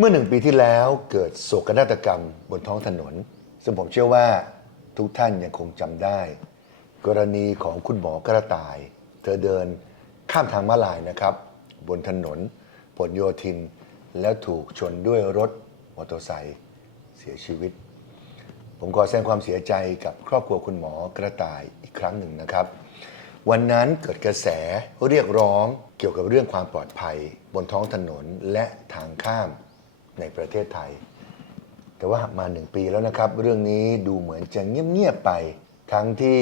เมื่อหนึ่งปีที่แล้วเกิดโศกนาฏกรรมบนท้องถนน ซึ่งผมเชื่อว่าทุกท่านยังคงจำได้ กรณีของคุณหมอกระต่าย เธอเดินข้ามทางม้าลายนะครับ บนถนนผลโยธิน แล้วถูกชนด้วยรถมอเตอร์ไซค์เสียชีวิต ผมขอแสดงความเสียใจกับครอบครัวคุณหมอกระต่ายอีกครั้งหนึ่งนะครับ วันนั้นเกิดกระแสเรียกร้องเกี่ยวกับเรื่องความปลอดภัย บนท้องถนนและทางข้าม ในประเทศไทย แต่ว่ามาหนึ่งปีแล้วนะครับ เรื่องนี้ดูเหมือนจะเงียบๆไป ทั้งที่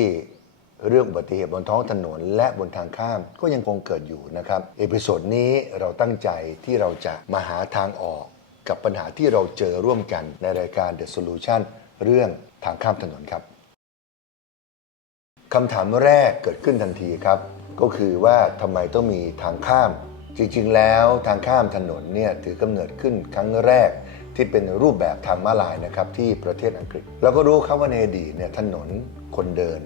เรื่องอุบัติเหตุบนท้องถนน และบนทางข้ามก็ยังคงเกิดอยู่นะครับ เอพิโซดนี้เราตั้งใจที่เราจะมาหาทางออกกับปัญหาที่เราเจอร่วมกันในรายการ The Solution เรื่องทางข้ามถนนครับคำถามแรกเกิดขึ้นทันทีครับ ก็คือว่าทำไมต้องมีทางข้าม จริงๆ แล้วทางข้ามถนนเนี่ยถือกำเนิดขึ้นครั้งแรกที่เป็นรูปแบบทางม้าลายนะครับที่ประเทศอังกฤษเราก็รู้ครับว่าในอดีตเนี่ยถนนคนเดิน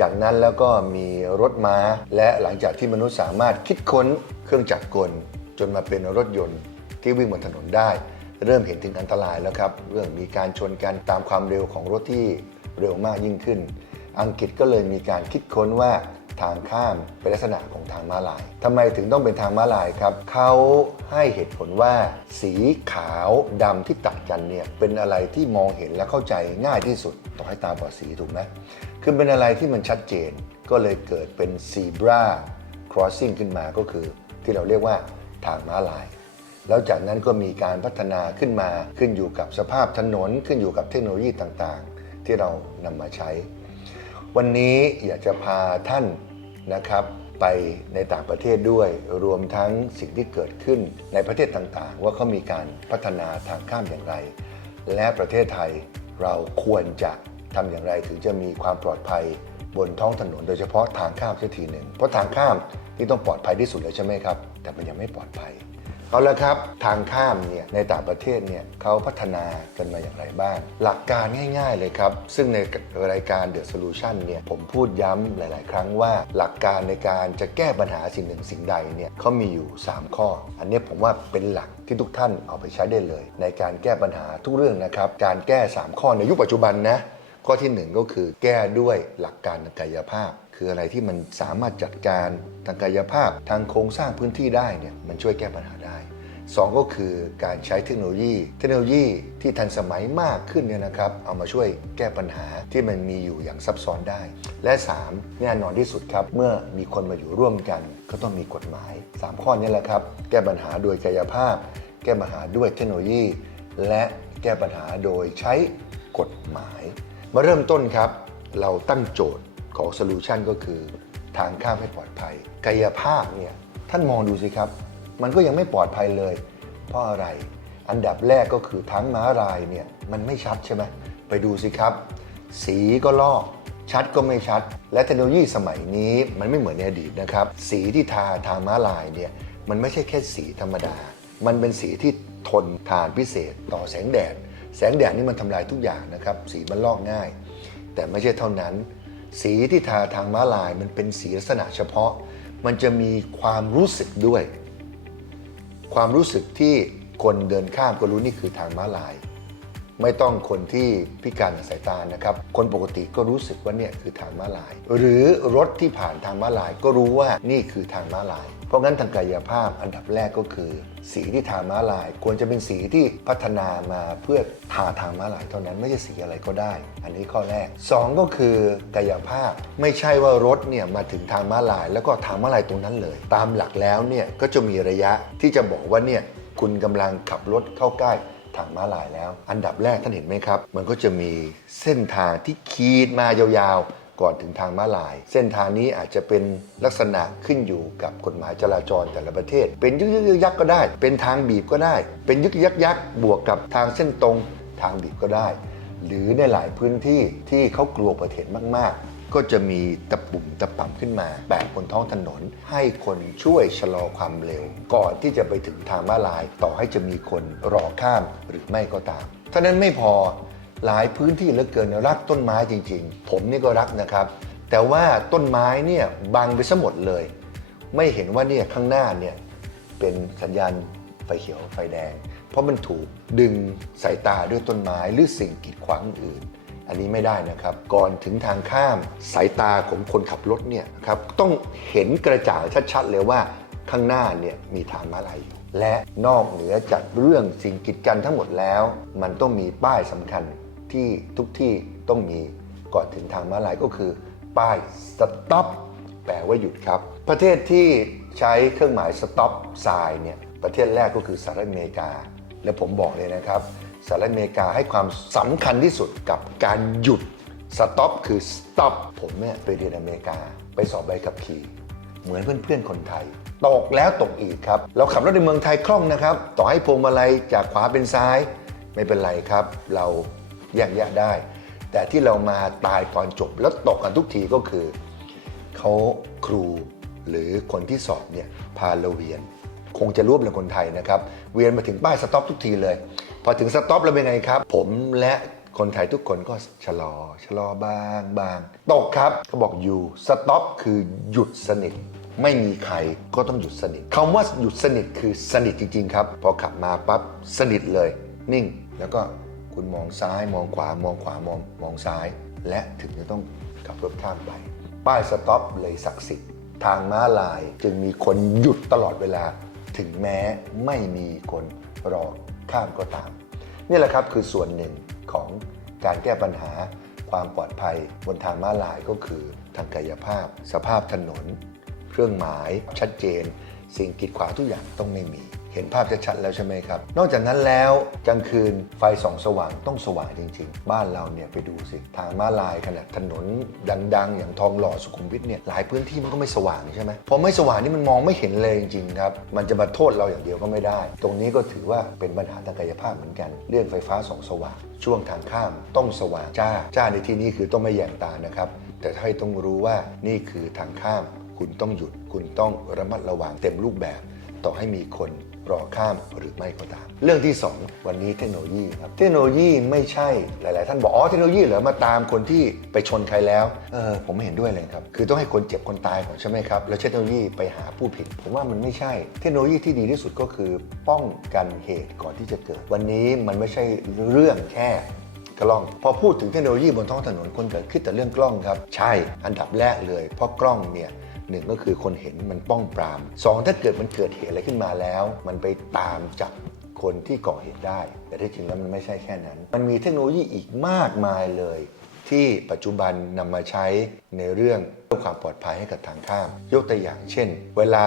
จากนั้นแล้วก็มีรถม้า และหลังจากที่มนุษย์สามารถคิดค้นเครื่องจักรกล จนมาเป็นรถยนต์ที่วิ่งบนถนนได้ เริ่มเห็นถึงอันตรายแล้วครับ เรื่องมีการชนกันตามความเร็วของรถที่เร็วมากยิ่งขึ้น อังกฤษก็เลยมีการคิดค้นว่า ทางข้ามเป็นลักษณะของทางม้าลายทำไมถึงต้องเป็นทางม้าลายครับเขาให้เหตุผลว่าสีขาวดำที่ตัดกันเนี่ยเป็นอะไรที่มองเห็นและเข้าใจง่ายที่สุดต่อให้ตาบอดสีถูกไหมคือเป็นอะไรที่มันชัดเจนก็เลยเกิดเป็น zebra crossing ขึ้นมาก็คือที่เราเรียกว่าทางม้าลาย แล้วจากนั้นก็มีการพัฒนาขึ้นมาขึ้นอยู่กับสภาพถนนขึ้นอยู่กับเทคโนโลยีต่างๆ ที่เรานำมาใช้ วันนี้อยากจะพาท่าน นะครับไปในต่างประเทศด้วยรวมทั้งสิ่งที่เกิดขึ้นในประเทศต่างๆ ว่าเขามีการพัฒนาทางข้ามอย่างไร และประเทศไทยเราควรจะทำอย่างไรถึงจะมีความปลอดภัยบนท้องถนนโดยเฉพาะทางข้ามสักทีหนึ่งเพราะทางข้ามที่ต้องปลอดภัยที่สุดเลยใช่ไหมครับ แต่มันยังไม่ปลอดภัย เอาละครับทางข้ามเนี่ยในต่างประเทศเนี่ยเขาพัฒนากันมาอย่างไรบ้าง หลักการง่ายๆเลยครับ ซึ่งในรายการ The Solution เนี่ยผมพูดย้ำหลาย ๆ ครั้งว่า หลักการในการจะแก้ปัญหาสิ่งหนึ่งสิ่งใดเนี่ยเขามีอยู่ 3 ข้อ อันนี้ผมว่าเป็นหลักที่ทุกท่านเอาไปใช้ได้เลย ในการแก้ปัญหาทุกเรื่องนะครับการแก้ 3 ข้อในยุคปัจจุบันนะข้อทีหนึ่1 ก็คือแก้ด้วยหลักการกายภาพ คืออะไรที่มันสามารถจัดการทางกายภาพทางโครงสร้างพื้นที่ได้เนี่ยมันช่วยแก้ปัญหาได้สองก็คือการใช้เทคโนโลยี เทคโนโลยีที่ทันสมัยมากขึ้นเนี่ยนะครับ เอามาช่วยแก้ปัญหาที่มันมีอยู่อย่างซับซ้อนได้ และ 3 แน่นอนที่สุดครับ เมื่อมีคนมาอยู่ร่วมกัน ก็ต้องมีกฎหมาย 3 ข้อนี้แหละครับ แก้ปัญหาโดยกายภาพ แก้ปัญหาด้วยเทคโนโลยี และแก้ปัญหาโดยใช้กฎหมาย มาเริ่มต้นครับ เราตั้งโจทย์ ของโซลูชันก็คือทางข้ามให้ปลอดภัย กายภาพเนี่ยท่านมองดูสิครับ มันก็ยังไม่ปลอดภัยเลย เพราะอะไร อันดับแรกก็คือทั้งม้าลายเนี่ยมันไม่ชัดใช่ไหมไปดูสิครับ สีก็ลอกชัดก็ไม่ชัด และเทคโนโลยีสมัยนี้มันไม่เหมือนในอดีตนะครับ สีที่ทาทางม้าลายเนี่ยมันไม่ใช่แค่สีธรรมดา มันเป็นสีที่ทนทานพิเศษต่อแสงแดด แสงแดดนี่มันทำลายทุกอย่างนะครับ สีมันลอกง่าย แต่ไม่ใช่เท่านั้น สีที่ทาทางม้าลายมันเป็นสีลักษณะเฉพาะ มันจะมีความรู้สึกด้วย ความรู้สึกที่คนเดินข้ามก็รู้นี่คือทางม้าลาย ไม่ต้องคนที่พิการทางสายตานะครับ คนปกติก็รู้สึกว่าเนี่ยคือทางม้าลาย หรือรถที่ผ่านทางม้าลายก็รู้ว่านี่คือทางม้าลาย เพราะงั้นทางกายภาพอันดับแรกก็คือ สีที่ทางม้าลาย ควรจะเป็นสีที่พัฒนามาเพื่อทาทางม้าลายเท่านั้นไม่ใช่สีอะไรก็ได้ อันนี้ข้อแรกสองก็คือกายภาพไม่ใช่ว่ารถเนี่ยมาถึงทางม้าลาย แล้วก็ทางม้าลายตรงนั้นเลย ตามหลักแล้วเนี่ยก็จะมีระยะที่จะบอกว่าเนี่ยคุณกำลังขับรถเข้าใกล้ ทางม้าลายแล้ว อันดับแรกท่านเห็นไหมครับ มันก็จะมีเส้นทางที่ขีดมายาวๆ ก่อนถึงทางม้าลาย เส้นทางนี้อาจจะเป็นลักษณะขึ้นอยู่กับกฎหมายจราจรแต่ละประเทศ เป็นยึกยึกยักก็ได้ เป็นทางบีบก็ได้ เป็นยึกยักยักบวกกับทางเส้นตรงทางบีบก็ได้ หรือในหลายพื้นที่ที่เขากลัวอุบัติเหตุมากๆ ก็จะมีตะปุ่มตะป่ำขึ้นมาแปะบนท้องถนน ให้คนช่วยชะลอความเร็ว ก่อนที่จะไปถึงทางม้าลาย ต่อให้จะมีคนรอข้ามหรือไม่ก็ตามเท่านั้นไม่พอหลายพื้นที่เหลือเกินรักต้นไม้จริง ๆ ผมนี่ก็รักนะครับ แต่ว่าต้นไม้เนี่ยบังไปซะหมดเลย ไม่เห็นว่าเนี่ยข้างหน้าเนี่ยเป็นสัญญาณไฟเขียวไฟแดง เพราะมันถูกดึงสายตาด้วยต้นไม้หรือสิ่งกีดขวางอื่น อันนี้ไม่ได้นะครับ ก่อนถึงทางข้ามสายตาของคนขับรถเนี่ยครับต้องเห็นกระจ่างชัดๆ เลยว่าข้างหน้าเนี่ยมีทางม้าลายอยู่ และนอกเหนือจากเรื่องสิ่งกีดกันทั้งหมดแล้ว มันต้องมีป้ายสำคัญที่ทุกที่ต้องมีก่อนถึงทางม้าลายก็คือ ป้าย stop แปลว่าหยุดครับ ประเทศที่ใช้เครื่องหมาย stop sign เนี่ยประเทศแรกก็คือสหรัฐอเมริกา และผมบอกเลยนะครับ สหรัฐอเมริกาให้ความสำคัญที่สุดกับการหยุด stop คือ stop ผมเนี่ยไปเรียนอเมริกาไปสอบใบขับขี่เหมือนเพื่อนๆคนไทย ตกแล้วตกอีกครับ เราขับรถในเมืองไทยคล่องนะครับ ต่อให้พวงมาลัยจากขวาเป็นซ้าย ไม่เป็นไรครับ เราแยกแยะได้ แต่ที่เรามาตายตอนจบแล้วตกกันทุกทีก็คือเขาครูหรือคนที่สอบเนี่ยพาเราเวียน คงจะร่วมเป็นคนไทยนะครับ เวียนมาถึงป้ายสต็อปทุกทีเลย พอถึงสต็อปแล้วเป็นไงครับ ผมและคนไทยทุกคนก็ชะลอ ชะลอบางบาง ตกครับเขาบอกอยู่สต็อปคือหยุดสนิท ไม่มีใครก็ต้องหยุดสนิทคำว่าหยุดสนิทคือสนิทจริง ๆ ครับ พอขับมาปั๊บสนิทเลย นิ่ง แล้วก็คุณมองซ้ายมองขวามองขวามองมองซ้าย และถึงจะต้องขับรถข้ามไป ป้ายสต็อปเลยศักดิ์สิทธิ์ทางม้าลายจึงมีคนหยุดตลอดเวลา ถึงแม้ไม่มีคนรอ ข้ามก็ตาม นี่แหละครับคือส่วนหนึ่งของการแก้ปัญหาความปลอดภัยบนทางม้าลายก็คือทางกายภาพ สภาพถนน เครื่องหมายชัดเจน สิ่งกีดขวางทุกอย่างต้องไม่มี เห็นภาพชัดๆแล้วใช่ไหมครับ นอกจากนั้นแล้วกลางคืนไฟส่องสว่างต้องสว่างจริง ๆ บ้านเราเนี่ยไปดูสิ ทางม้าลายขนาดถนนดัง ๆ อย่างทองหล่อสุขุมวิทเนี่ยหลายพื้นที่มันก็ไม่สว่างใช่ไหมพอไม่สว่างนี่มันมองไม่เห็นเลยจริงๆครับมันจะมาโทษเราอย่างเดียวก็ไม่ได้ ตรงนี้ก็ถือว่าเป็นปัญหาทางกายภาพเหมือนกัน เรื่องไฟฟ้าส่องสว่าง ช่วงทางข้ามต้องสว่างจ้าจ้าในที่นี้คือต้องไม่แยงตานะครับแต่ให้ต้องรู้ว่านี่คือทางข้าม คุณต้องหยุด คุณต้องระมัดระวังเต็มรูปแบบ ต่อให้มีคน รอข้ามหรือไม่ก็ตาม เรื่องที่ 2 วันนี้เทคโนโลยีครับ เทคโนโลยีไม่ใช่หลาย ๆ ท่านบอกอ๋อเทคโนโลยีเหรอมาตามคนที่ไปชนใครแล้วเออผมไม่เห็นด้วยเลยครับคือต้องให้คนเจ็บคนตายก่อนใช่ไหมครับแล้วเทคโนโลยีไปหาผู้ผิด ผมว่ามันไม่ใช่ เทคโนโลยีที่ดีที่สุดก็คือป้องกันเหตุก่อนที่จะเกิด วันนี้มันไม่ใช่เรื่องแค่กล้องพอพูดถึงเทคโนโลยีบนท้องถนนคนเกิดคิดแต่เรื่องกล้องครับ ใช่อันดับแรกเลย เพราะกล้องเนี่ย หนึ่งก็คือคนเห็นมันป้องปรามสองถ้าเกิดมันเกิดเหตุอะไรขึ้นมาแล้ว มันไปตามจับคนที่ก่อเหตุได้ แต่ที่จริงแล้วมันไม่ใช่แค่นั้น มันมีเทคโนโลยีอีกมากมายเลย ที่ปัจจุบันนำมาใช้ในเรื่องเพิ่มความปลอดภัยให้กับทางข้าม ยกตัวอย่างเช่น เวลา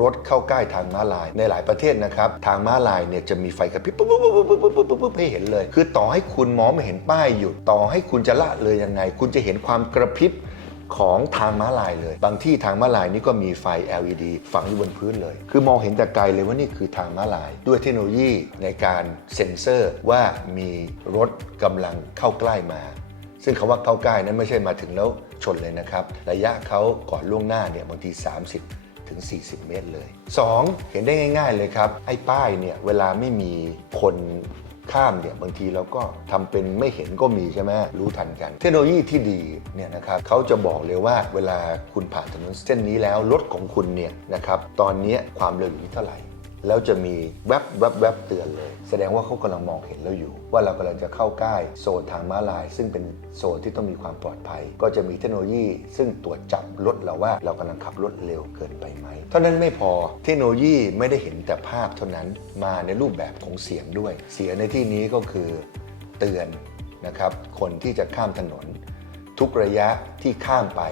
รถเข้าใกล้ทางม้าลาย ในหลายประเทศนะครับ ทางม้าลายเนี่ยจะมีไฟกระพริบปุ๊บปุ๊บปุ๊บปุ๊บปุ๊บปุ๊บปุ๊บให้เห็นเลย คือต่อให้คุณมองไม่เห็นป้ายหยุดต่อให้คุณจะละเลยยังไง คุณจะเห็นความกระพริบ ของทางม้าลายเลย บางที่ทางม้าลายนี่ก็มีไฟ LED ฝังอยู่บนพื้นเลย คือมองเห็นแต่ไกลเลยว่านี่คือทางม้าลาย ด้วยเทคโนโลยีในการเซ็นเซอร์ว่ามีรถกำลังเข้าใกล้มา ซึ่งคาว่าเข้าใกล้นั้นไม่ใช่มาถึงแล้วชนเลยนะครับ ระยะเขาก่อนล่วงหน้าเนี่ยบางที 30ถึง 40 เมตรเลย 2. เห็นได้ง่าย ๆ เลยครับ ไอ้ป้ายเนี่ย เวลาไม่มีคน ข้ามเนี่ยบางทีเราก็ทำเป็นไม่เห็นก็มีใช่ไหมรู้ทันกัน เทคโนโลยีที่ดีเนี่ยนะครับเขาจะบอกเลยว่าเวลาคุณผ่านถนนเส้นนี้แล้วรถของคุณเนี่ยนะครับตอนนี้ความเร็วอยู่ที่เท่าไหร่ แล้วจะมีแวบแวบแวบเตือนเลย แสดงว่าเขากำลังมองเห็นเราอยู่ ว่าเรากำลังจะเข้าใกล้โซนทางม้าลาย ซึ่งเป็นโซนที่ต้องมีความปลอดภัย ก็จะมีเทคโนโลยี ซึ่งตรวจจับรถเราว่าเรากำลังขับรถเร็วเกินไปไหมเท่านั้นไม่พอเทคโนโลยีไม่ได้เห็นแต่ภาพเท่านั้นมาในรูปแบบของเสียงด้วย เสียงในที่นี้ก็คือเตือนนะครับคนที่จะข้ามถนน ทุกระยะที่ข้ามไป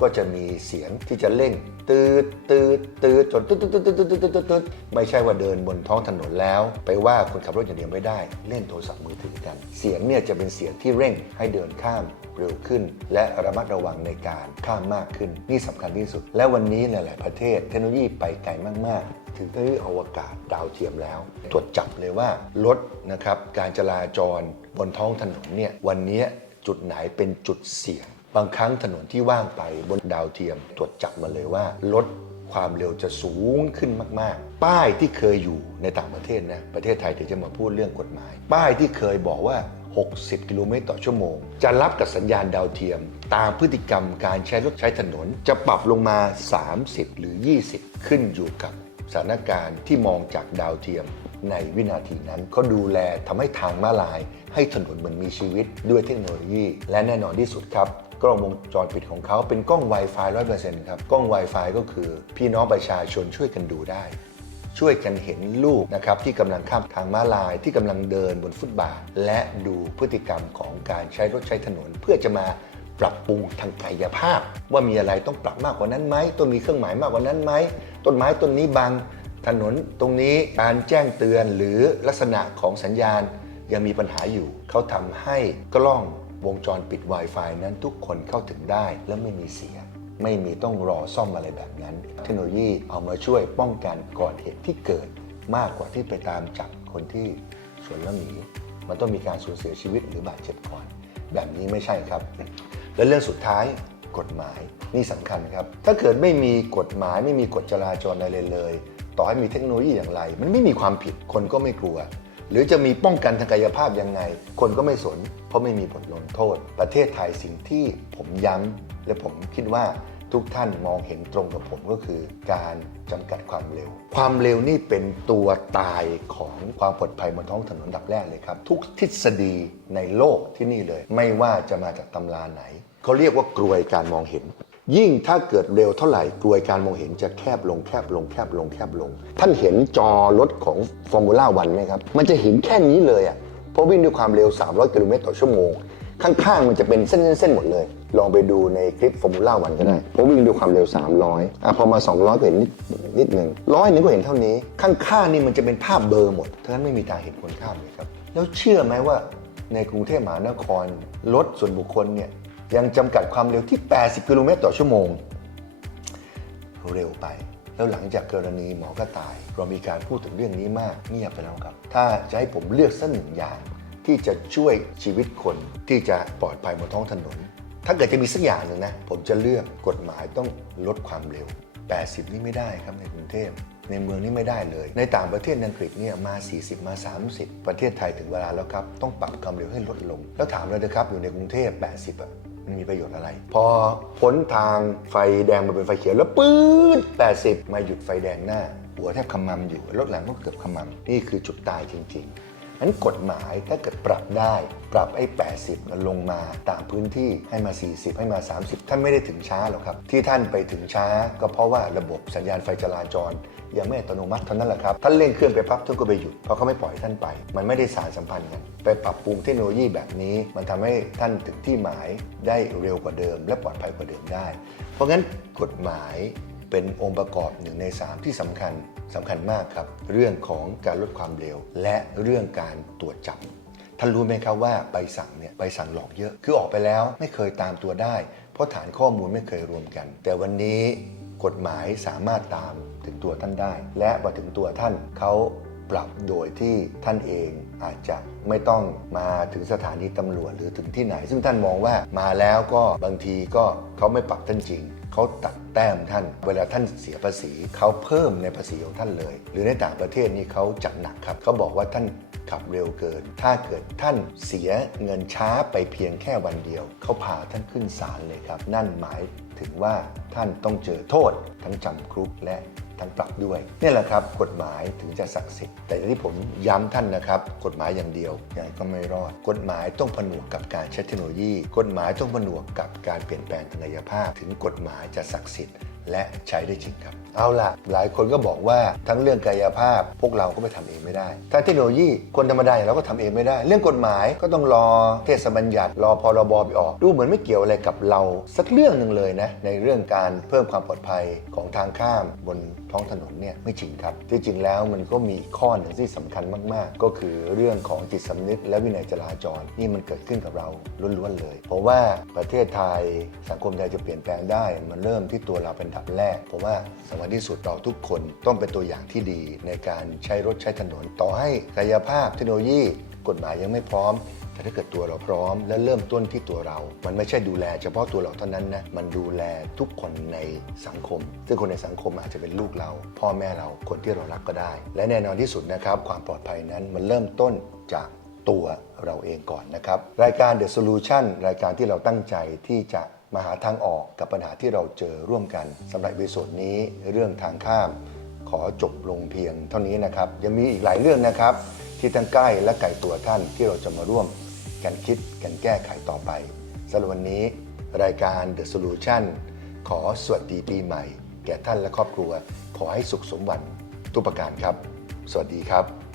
ก็จะมีเสียงที่จะเร่งตืดตืดตืดจนตืดตืดตืดตืดตืดตืดตืดไม่ใช่ว่าเดินบนท้องถนนแล้ว ไปว่าคนขับรถอย่างเดียวไม่ได้ เล่นโทรศัพท์มือถือกัน เสียงเนี่ยจะเป็นเสียงที่เร่งให้เดินข้ามเร็วขึ้น และระมัดระวังในการข้ามมากขึ้น นี่สำคัญที่สุด และวันนี้หลาย ๆ ประเทศเทคโนโลยีไปไกลมาก ๆถึงได้อวกาศดาวเทียมแล้ว ตรวจจับเลยว่ารถนะครับการจราจรบนท้องถนนเนี่ยวันนี้จุดไหนเป็นจุดเสี่ยง บางครั้งถนนที่ว่างไปบนดาวเทียมตรวจจับมาเลยว่า รถความเร็วจะสูงขึ้นมาก ๆ ป้ายที่เคยอยู่ในต่างประเทศนะประเทศไทยเดี๋ยวจะมาพูดเรื่องกฎหมาย ป้ายที่เคยบอกว่า 60 กิโลเมตรต่อชั่วโมง จะรับกับสัญญาณดาวเทียม ตามพฤติกรรมการใช้รถใช้ถนน จะปรับลงมา 30 หรือ 20 ขึ้นอยู่กับสถานการณ์ที่มองจากดาวเทียมในวินาทีนั้นเขาดูแลทำให้ทางม้าลาย ให้ถนนมันมีชีวิตด้วยเทคโนโลยี และแน่นอนที่สุดครับ กล้องวงจรปิดของเขาเป็นกล้อง Wi-Fi 100%ครับ กล้อง Wi-Fi ก็คือพี่น้องประชาชนช่วยกันดูได้ ช่วยกันเห็นลูกนะครับที่กำลังข้ามทางม้าลายที่กำลังเดินบนฟุตบาท และดูพฤติกรรมของการใช้รถใช้ถนน เพื่อจะมาปรับปรุงทางกายภาพ ว่ามีอะไรต้องปรับมากกว่านั้นไหมต้องมีเครื่องหมายมากกว่านั้นไหมต้นไม้ต้นนี้บังถนนตรงนี้การแจ้งเตือนหรือลักษณะของสัญญาณยังมีปัญหาอยู่ เขาทำให้กล้อง วงจรปิด Wi-Fi นั้นทุกคนเข้าถึงได้และไม่มีเสีย ไม่มีต้องรอซ่อมอะไรแบบนั้น เทคโนโลยีเอามาช่วยป้องกันก่อนเหตุที่เกิด มากกว่าที่ไปตามจับคนที่สวนแล้วหนีมันต้องมีการสูญเสียชีวิตหรือบาดเจ็บก่อน แบบนี้ไม่ใช่ครับ และเรื่องสุดท้ายกฎหมายนี่สำคัญครับ ถ้าเกิดไม่มีกฎหมายไม่มีกฎจราจรอะไรเลย ต่อให้มีเทคโนโลยีอย่างไร มันไม่มีความผิดคนก็ไม่กลัว หรือจะมีป้องกันทางกายภาพยังไง คนก็ไม่สน เพราะไม่มีบทลงโทษ ประเทศไทยสิ่งที่ผมย้ำและผมคิดว่าทุกท่านมองเห็นตรงกับผมก็คือการจำกัดความเร็ว ความเร็วนี่เป็นตัวตายของความปลอดภัยบนท้องถนนอันดับแรกเลยครับ ทุกทฤษฎีในโลกที่นี่เลย ไม่ว่าจะมาจากตำราไหนเขาเรียกว่ากลวยการมองเห็น ยิ่งถ้าเกิดเร็วเท่าไหร่กลวยการมองเห็นจะแคบลงแคบลงแคบลงแคบลง ท่านเห็นจอรถของฟอร์มูล่าวันไหมครับ มันจะเห็นแค่นี้เลยอะเพราะวิ่งด้วยความเร็ว 300 กิโลเมตรต่อชั่วโมง ข้างๆ มันจะเป็นเส้นๆหมดเลย ลองไปดูในคลิปฟอร์มูล่าวันก็ได้เพราะวิ่งด้วยความเร็ว 300อะพอมา 200 ก็เห็นนิดนิดหนึ่งร้อยนึงก็เห็นเท่านี้ ข้างๆนี่มันจะเป็นภาพเบลอร์หมดทั้งนั้นไม่มีทาเห็นคนข้ามเลยครับแล้วเชื่อไหมว่าในกรุงเทพมหานครรถส่วนบุคคลเนี่ย ยังจำกัดความเร็วที่ 80 กิโลเมตรต่อชั่วโมง เร็วไป แล้วหลังจากกรณีหมอก็ตาย เรามีการพูดถึงเรื่องนี้มากเงียบไปแล้วครับ ถ้าจะให้ผมเลือกสักหนึ่งอย่าง ที่จะช่วยชีวิตคนที่จะปลอดภัยบนท้องถนน ถ้าเกิดจะมีสักอย่างหนึ่งนะ ผมจะเลือกกฎหมายต้องลดความเร็ว 80 นี่ไม่ได้ครับในกรุงเทพในเมืองนี่ไม่ได้เลย ในต่างประเทศในอังกฤษเนี่ยมา 40 มา 30 ประเทศไทยถึงเวลาแล้วครับ ต้องปรับความเร็วให้ลดลง แล้วถามเลยนะครับ อยู่ในกรุงเทพ 80อะ มันมีประโยชน์อะไร พอพ้นทางไฟแดงมาเป็นไฟเขียวแล้วปื๊ด80 มาหยุดไฟแดงหน้า หัวแทบขมำอยู่รถหลังก็เกือบขมำนี่คือจุดตายจริง ๆ นั้นกฎหมายถ้าเกิดปรับได้ ปรับไอ้ 80มันลงมาตามพื้นที่ให้มา 40 ให้มา 30 ท่านไม่ได้ถึงช้าหรอกครับ ที่ท่านไปถึงช้าก็เพราะว่าระบบสัญญาณไฟจราจรยังไม่อัตโนมัติเท่านั้นแหละครับ ท่านเร่งเครื่องไปปั๊บท่านก็ไปหยุด เพราะเขาไม่ปล่อยท่านไป มันไม่ได้สารสัมพันธ์กัน ไปปรับปรุงเทคโนโลยีแบบนี้ มันทำให้ท่านถึงที่หมายได้เร็วกว่าเดิม และปลอดภัยกว่าเดิมได้ เพราะงั้นกฎหมายเป็นองค์ประกอบหนึ่งใน 3 ที่สำคัญ สำคัญมากครับ เรื่องของการลดความเร็ว และเรื่องการตรวจจับท่านรู้ไหมครับว่าใบสั่งเนี่ยใบสั่งหลอกเยอะ คือออกไปแล้วไม่เคยตามตัวได้ เพราะฐานข้อมูลไม่เคยรวมกัน แต่วันนี้กฎหมายสามารถตามถึงตัวท่านได้ และมาถึงตัวท่านเขาปรับโดยที่ท่านเองอาจจะไม่ต้องมาถึงสถานีตำรวจหรือถึงที่ไหน ซึ่งท่านมองว่ามาแล้วก็บางทีก็เขาไม่ปรับท่านจริงเขาตัด แต้มท่าน เวลาท่านเสียภาษีเขาเพิ่มในภาษีของท่านเลย หรือในต่างประเทศนี่เขาจัดหนักครับเขาบอกว่าท่านขับเร็วเกิน ถ้าเกิดท่านเสียเงินช้าไปเพียงแค่วันเดียว เขาพาท่านขึ้นศาลเลยครับ นั่นหมายถึงว่าท่านต้องเจอโทษทั้งจำคุกและ ทั้งปรับด้วยนี่แหละครับกฎหมายถึงจะศักดิ์สิทธิ์แต่ที่ผมย้ำท่านนะครับ กฎหมายอย่างเดียวยังไงก็ไม่รอด กฎหมายต้องผนวกกับการใช้เทคโนโลยี กฎหมายต้องผนวกกับการเปลี่ยนแปลงทางกายภาพ ถึงกฎหมายจะศักดิ์สิทธิ์และใช้ได้จริงครับ เอาล่ะ หลายคนก็บอกว่าทั้งเรื่องกายภาพ พวกเราก็ไปทำเองไม่ได้ทั้งเทคโนโลยีคนธรรมดาเราก็ทำเองไม่ได้ เรื่องกฎหมายก็ต้องรอเทศบัญญัติ รอพรบไปออก ดูเหมือนไม่เกี่ยวอะไรกับเรา สักเรื่องหนึ่งเลยนะในเรื่องการเพิ่มความปลอดภัยของทางข้ามบนท้องถนนเนี่ยไม่จริงครับ ที่จริงแล้วมันก็มีข้อหนึ่งที่สำคัญมากๆ ก็คือเรื่องของจิตสำนึกและวินัยจราจรนี่มันเกิดขึ้นกับเราล้วนๆเลย เพราะว่าประเทศไทยสังคมไทยจะเปลี่ยนแปลงได้ มันเริ่มที่ตัวเราเป็นดับแรกเพราะว่าสำคัญที่สุดเราทุกคนต้องเป็นตัวอย่างที่ดีในการใช้รถใช้ถนน ต่อให้กายภาพเทคโนโลยีกฎหมายยังไม่พร้อม แต่ถ้าเกิดตัวเราพร้อมและเริ่มต้นที่ตัวเรา มันไม่ใช่ดูแล เฉพาะตัวเราเท่านั้นนะ มันดูแลทุกคนในสังคม ซึ่งคนในสังคมอาจจะเป็นลูกเรา พ่อแม่เรา คนที่เรารักก็ได้ และแน่นอนที่สุดนะครับ ความปลอดภัยนั้นมันเริ่มต้นจากตัวเราเองก่อนนะครับ รายการ The Solution รายการที่เราตั้งใจที่จะมาหาทางออกกับปัญหาที่เราเจอร่วมกันสำหรับวิสุดนี้เรื่องทางข้าม ขอจบลงเพียงเท่านี้นะครับยังมีอีกหลายเรื่องนะครับ ที่ทั้งใกล้และไกลตัวท่านที่เราจะมาร่วม กันคิดกันแก้ไขต่อไปสำหรับวันนี้ รายการ The Solution ขอสวัสดีปีใหม่ แก่ท่านและครอบครัว ขอให้สุขสมหวังทุกประการครับ สวัสดีครับ